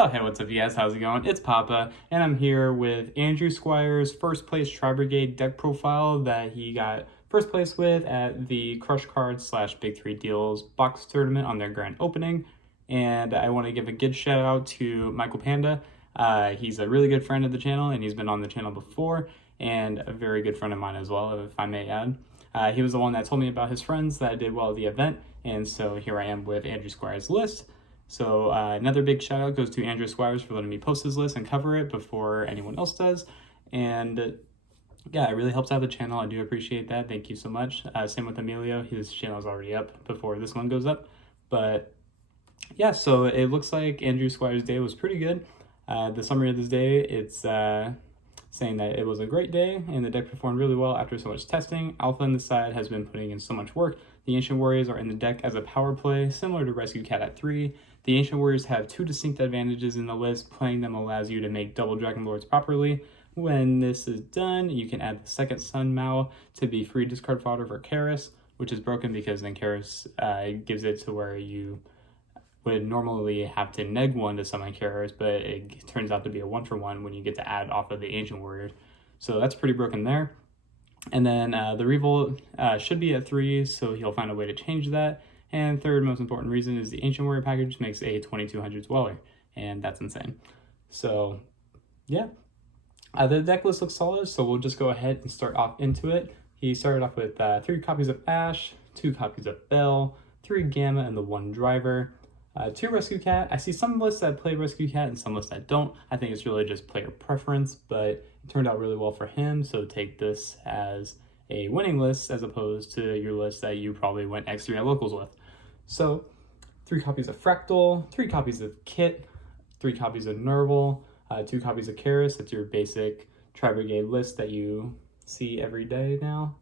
Oh, hey, what's up, you guys? How's it going? It's Papa, and I'm here with Andrew Squire's first place TRI-BRGADE deck profile that he got first place with at the Crush Cards / Big 3 Deals box tournament on their grand opening. And I want to give a good shout out to Michael Panda. He's a really good friend of the channel, and he's been on the channel before, and a very good friend of mine as well, if I may add. He was the one that told me about his friends that did well at the event, and so here I am with Andrew Squire's list. So another big shout out goes to Andrew Squires for letting me post his list and cover it before anyone else does. And yeah, it really helps out the channel. I do appreciate that. Thank you so much. Same with Emilio. His channel is already up before this one goes up. But yeah, so it looks like Andrew Squires' day was pretty good. The summary of this day, it's saying that it was a great day and the deck performed really well after so much testing. Alpha on the side has been putting in so much work. The Ancient Warriors are in the deck as a power play, similar to Rescue Cat at 3. The Ancient Warriors have 2 distinct advantages in the list. Playing them allows you to make double Dragon Lords properly. When this is done, you can add the second Sun Mao to be free discard fodder for Karis, which is broken because then Karis gives it to where you would normally have to neg 1 to summon Karis, but it turns out to be a 1-for-1 when you get to add off of the Ancient Warriors. So that's pretty broken there. And then the Revolt should be at 3, so he'll find a way to change that. And third most important reason is the Ancient Warrior package makes a 2200 Dweller, and that's insane. So yeah, the deck list looks solid, so we'll just go ahead and start off into it. He started off with 3 copies of Ash, 2 copies of Bell, 3 Gamma, and the 1 Driver. 2 Rescue Cat. I see some lists that play Rescue Cat and some lists that don't. I think it's really just player preference, but it turned out really well for him, so take this as a winning list as opposed to your list that you probably went X3 at locals with. So 3 copies of Fractal, 3 copies of Kit, 3 copies of Nerval, 2 copies of Karis. That's your basic TRI-BRGADE list that you see every day now.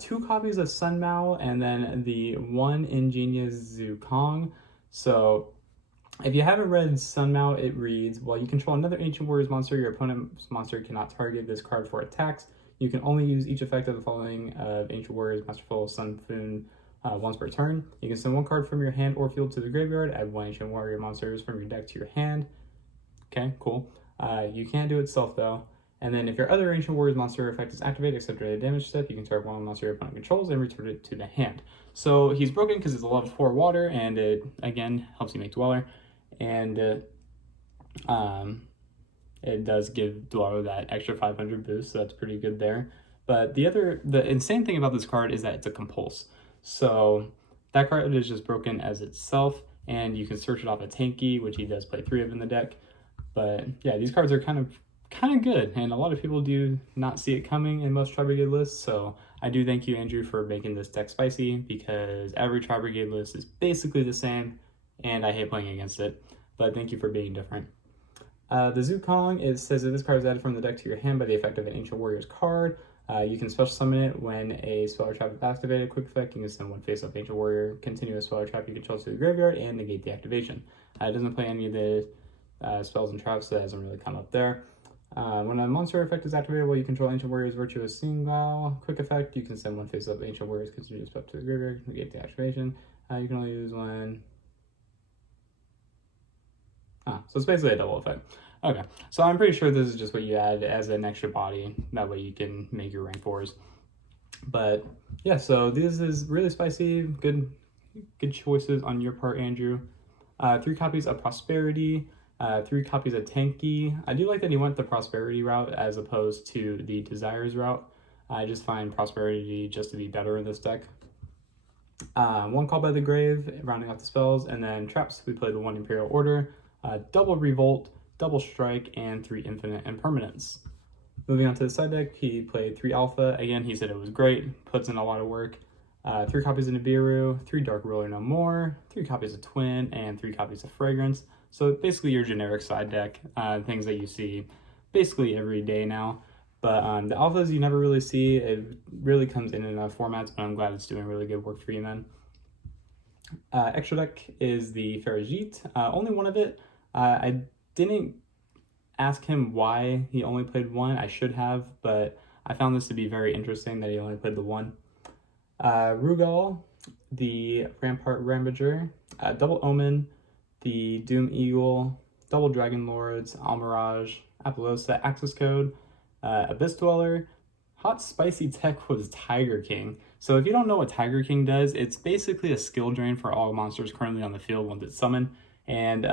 2 copies of Sun Mao, and then the 1 Ingenious Zukong. So if you haven't read Sun Mao, it reads, while you control another Ancient Warriors monster, your opponent's monster cannot target this card for attacks. You can only use each effect of the following of Ancient Warriors Masterful Sun Foon once per turn. You can send 1 card from your hand or field to the graveyard, add 1 Ancient Warrior monsters from your deck to your hand. Okay, cool. You can't do it self though. And then if your other Ancient Warriors monster effect is activated except a damage step, you can target 1 monster your opponent controls and return it to the hand. So he's broken because it's a level 4 water, and it again helps you make Dweller, and it does give Dweller that extra 500 boost, so that's pretty good there. But the insane thing about this card is that it's a compulse. So that card is just broken as itself, and you can search it off a Tanky, which he does play 3 of in the deck. But yeah, these cards are kind of good, and a lot of people do not see it coming in most TRI-BRGADE lists, so I do thank you, Andrew, for making this deck spicy, because every TRI-BRGADE list is basically the same, and I hate playing against it, but thank you for being different. The Zukong, it says that this card is added from the deck to your hand by the effect of an Ancient Warriors card. You can special summon it when a spell or trap is activated. Quick effect, you can send 1 face-up Ancient Warrior continuous spell or trap you control to the graveyard and negate the activation. It doesn't play any of the spells and traps, so that doesn't really come up there. When a monster effect is activated while you control Ancient Warriors Virtuous Single, quick effect, you can send 1 face-up Ancient Warriors continuous spell to the graveyard, negate the activation. You can only use 1. So it's basically a double effect. Okay, so I'm pretty sure this is just what you add as an extra body. That way you can make your rank 4s. But yeah, so this is really spicy. Good choices on your part, Andrew. 3 copies of Prosperity. 3 copies of Tanky. I do like that he went the Prosperity route as opposed to the Desires route. I just find Prosperity just to be better in this deck. 1 Call by the Grave, rounding off the spells, and then traps. We play the 1 Imperial Order, double Revolt, double Strike, and 3 Infinite Impermanence. Moving on to the side deck, he played 3 Alpha. Again, he said it was great, puts in a lot of work. 3 copies of Nibiru, 3 Dark Ruler No More, 3 copies of Twin, and 3 copies of Fragrance. So basically your generic side deck, things that you see basically every day now. But the alphas you never really see. It really comes in enough formats, but I'm glad it's doing really good work for you, man. Extra deck is the Farajit, only 1 of it. I didn't ask him why he only played 1. I should have, but I found this to be very interesting that he only played the 1. Rugal, the Rampart Ravager, Double Omen, the Doom Eagle, Double Dragon Lords, Almirage, Apollosa, Access Code, Abyss Dweller. Hot Spicy Tech was Tiger King. So if you don't know what Tiger King does, it's basically a skill drain for all monsters currently on the field once it's summoned. And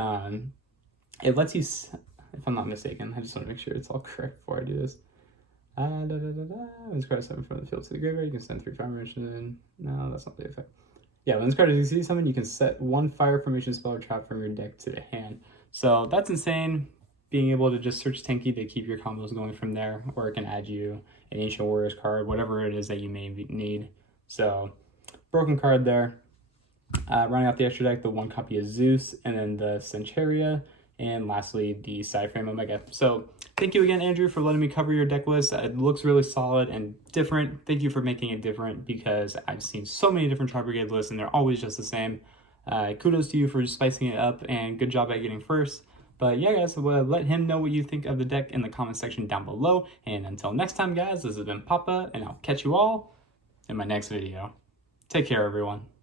it lets you, if I'm not mistaken, I just want to make sure it's all correct before I do this. When this card is summoned from the field to the graveyard, you can send 3 fire formation in. No, that's not the effect. Yeah, when this card is EC summoned, you can set 1 fire formation spell or trap from your deck to the hand. So that's insane. Being able to just search Tenki to keep your combos going from there, or it can add you an Ancient Warriors card, whatever it is that you may need. So, broken card there. Running out the extra deck, the 1 copy of Zeus, and then the Centuria, and lastly, the Cyframe Omega. So, thank you again, Andrew, for letting me cover your deck list. It looks really solid and different. Thank you for making it different, because I've seen so many different Tri-Brigade lists, and they're always just the same. Kudos to you for spicing it up, and good job at getting first. But yeah, guys, let him know what you think of the deck in the comment section down below. And until next time, guys, this has been Papa, and I'll catch you all in my next video. Take care, everyone.